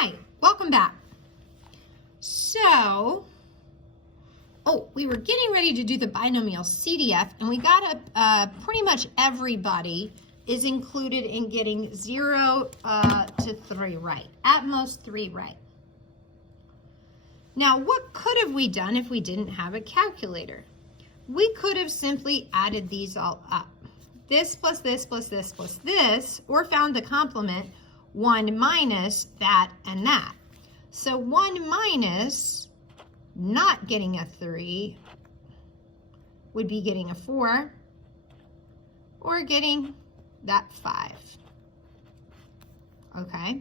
Hi, welcome back. So, we were getting ready to do the binomial CDF, and we got pretty much everybody is included in getting 0 to 3 right, at most 3 right. Now, what could have we done if we didn't have a calculator? We could have simply added these all up. This plus this plus this plus this, or found the complement, 1 minus that and that. So 1 minus not getting a 3 would be getting a 4 or getting that 5. Okay?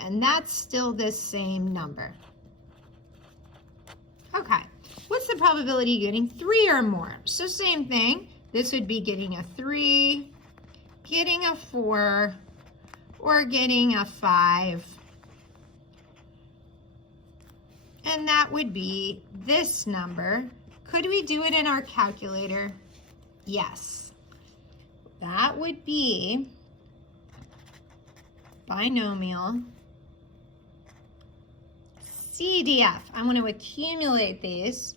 And that's still this same number. Okay, what's the probability of getting 3 or more? So same thing, this would be getting a 3, getting a 4, or getting a 5. And that would be this number. Could we do it in our calculator? Yes. That would be binomial CDF. I'm going to accumulate these.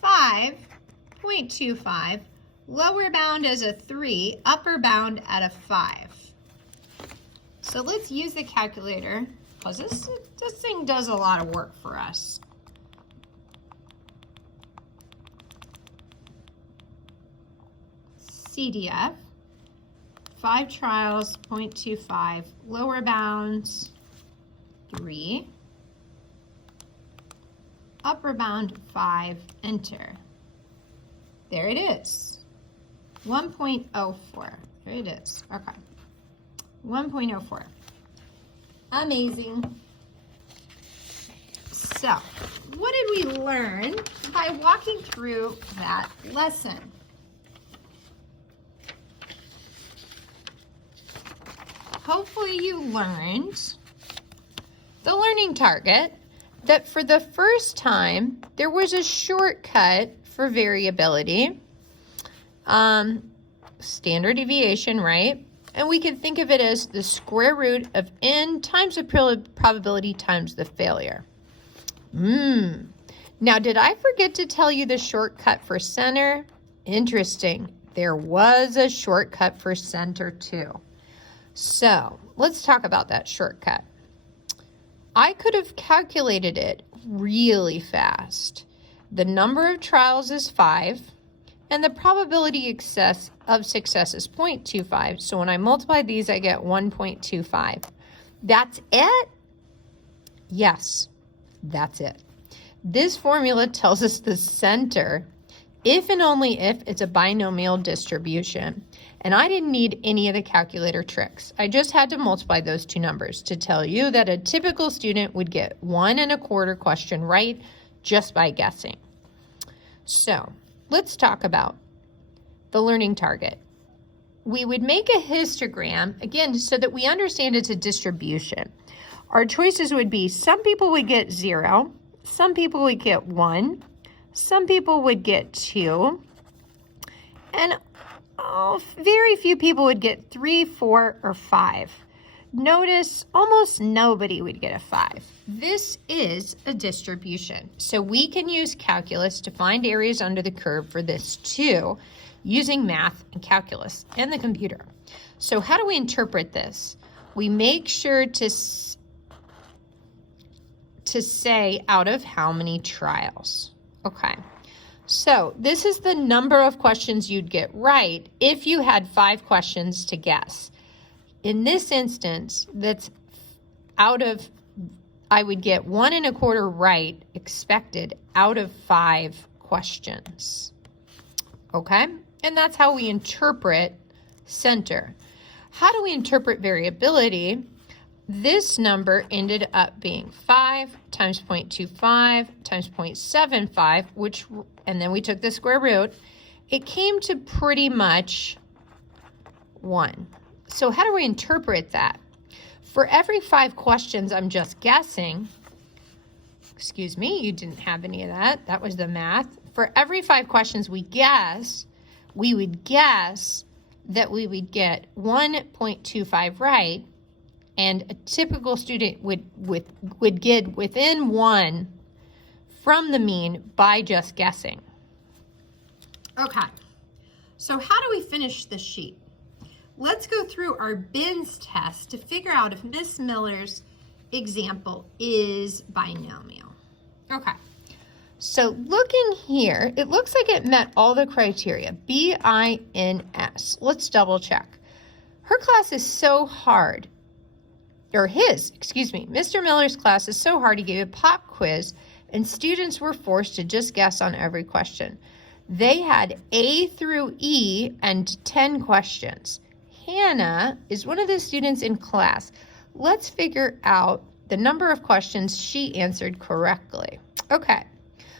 5.25, lower bound as a 3, upper bound at a 5. So let's use the calculator, because this thing does a lot of work for us. CDF, 5 trials, 0.25, lower bounds, 3. Upper bound 5, enter. There it is. 1.04. There it is. Okay. 1.04. Amazing. So, what did we learn by walking through that lesson? Hopefully you learned the learning target, that for the first time, there was a shortcut for variability, standard deviation, right? And we can think of it as the square root of n times the probability times the failure. Now, did I forget to tell you the shortcut for center? Interesting. There was a shortcut for center too. So let's talk about that shortcut. I could have calculated it really fast. The number of trials is 5, and the probability of success is 0.25. So when I multiply these, I get 1.25. That's it? Yes, that's it. This formula tells us the center, if and only if it's a binomial distribution. And I didn't need any of the calculator tricks. I just had to multiply those two numbers to tell you that a typical student would get 1 1/4 question right just by guessing. So let's talk about the learning target. We would make a histogram, again, so that we understand it's a distribution. Our choices would be, some people would get 0, some people would get 1, some people would get 2, and very few people would get 3, 4, or 5. Notice almost nobody would get a 5. This is a distribution. So we can use calculus to find areas under the curve for this too, using math and calculus and the computer. So how do we interpret this? We make sure to say out of how many trials. Okay. So this is the number of questions you'd get right if you had 5 questions to guess. In this instance, that's out of, I would get 1 1/4 right expected out of 5 questions. Okay? And that's how we interpret center. How do we interpret variability? This number ended up being 5 times 0.25 times 0.75, and then we took the square root. It came to pretty much 1. So how do we interpret that? For every 5 questions I'm just guessing, excuse me, you didn't have any of that. That was the math. For every 5 questions we guess, we would guess that we would get 1.25 right, and a typical student would get within 1 from the mean by just guessing. Okay, so how do we finish this sheet? Let's go through our bins test to figure out if Miss Miller's example is binomial. Okay, so looking here, it looks like it met all the criteria, B-I-N-S. Let's double check. Her class is so hard, or Mr. Miller's class is so hard he gave a pop quiz and students were forced to just guess on every question. They had A through E and 10 questions. Hannah is one of the students in class. Let's figure out the number of questions she answered correctly. Okay,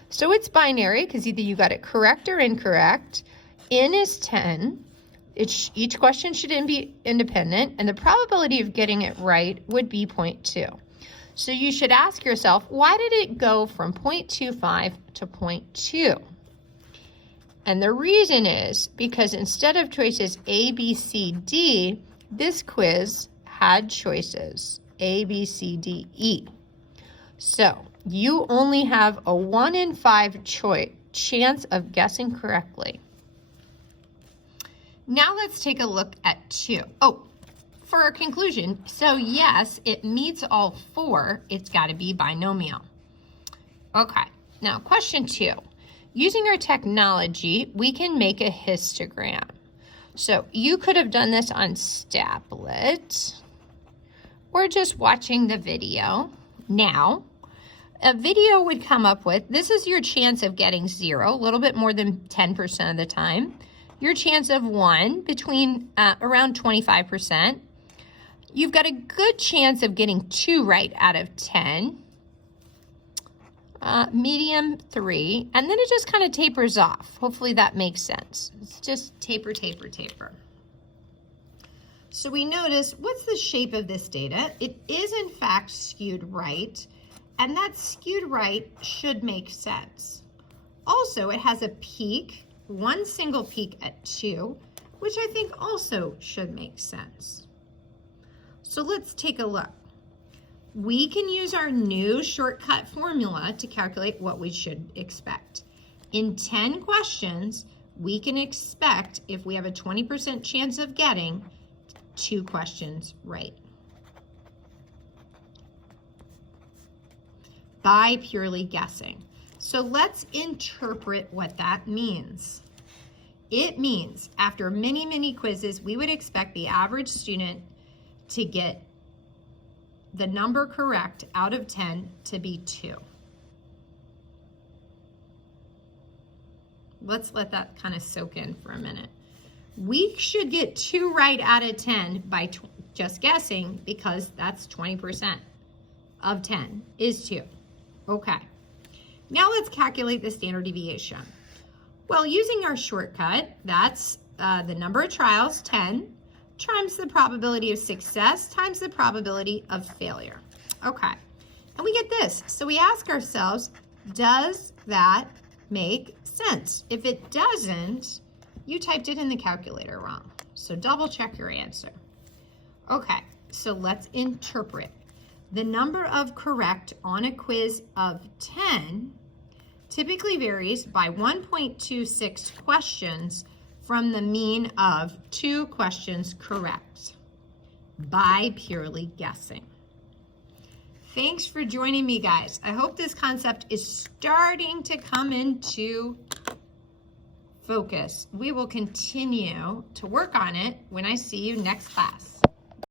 so it's binary because either you got it correct or incorrect. N is 10. Each question should be independent, and the probability of getting it right would be 0.2. So you should ask yourself, why did it go from 0.25 to 0.2? And the reason is because instead of choices A, B, C, D, this quiz had choices A, B, C, D, E. So you only have a 1 in 5 chance of guessing correctly. Now let's take a look at 2. Oh, for our conclusion, so yes, it meets all 4. It's got to be binomial. Okay, now question 2. Using our technology, we can make a histogram. So you could have done this on Staplet or just watching the video. Now, a video would come up with, this is your chance of getting 0, a little bit more than 10% of the time. Your chance of 1, between around 25%. You've got a good chance of getting 2 right out of 10. Medium 3, and then it just kind of tapers off. Hopefully that makes sense. It's just taper, taper, taper. So we notice, what's the shape of this data? It is in fact skewed right, and that skewed right should make sense. Also, it has a peak, one single peak at 2, which I think also should make sense. So let's take a look. We can use our new shortcut formula to calculate what we should expect. In 10 questions, we can expect, if we have a 20% chance of getting, 2 questions right by purely guessing. So let's interpret what that means. It means after many, many quizzes, we would expect the average student to get the number correct out of 10 to be 2. Let's let that kind of soak in for a minute. We should get 2 right out of 10 by just guessing, because that's 20% of 10 is 2. Okay. Now let's calculate the standard deviation. Well, using our shortcut, that's the number of trials, 10, times the probability of success times the probability of failure. Okay, and we get this. So we ask ourselves, does that make sense? If it doesn't, you typed it in the calculator wrong. So double check your answer. Okay, so let's interpret. The number of correct on a quiz of 10 typically varies by 1.26 questions from the mean of 2 questions correct by purely guessing. Thanks for joining me, guys. I hope this concept is starting to come into focus. We will continue to work on it when I see you next class.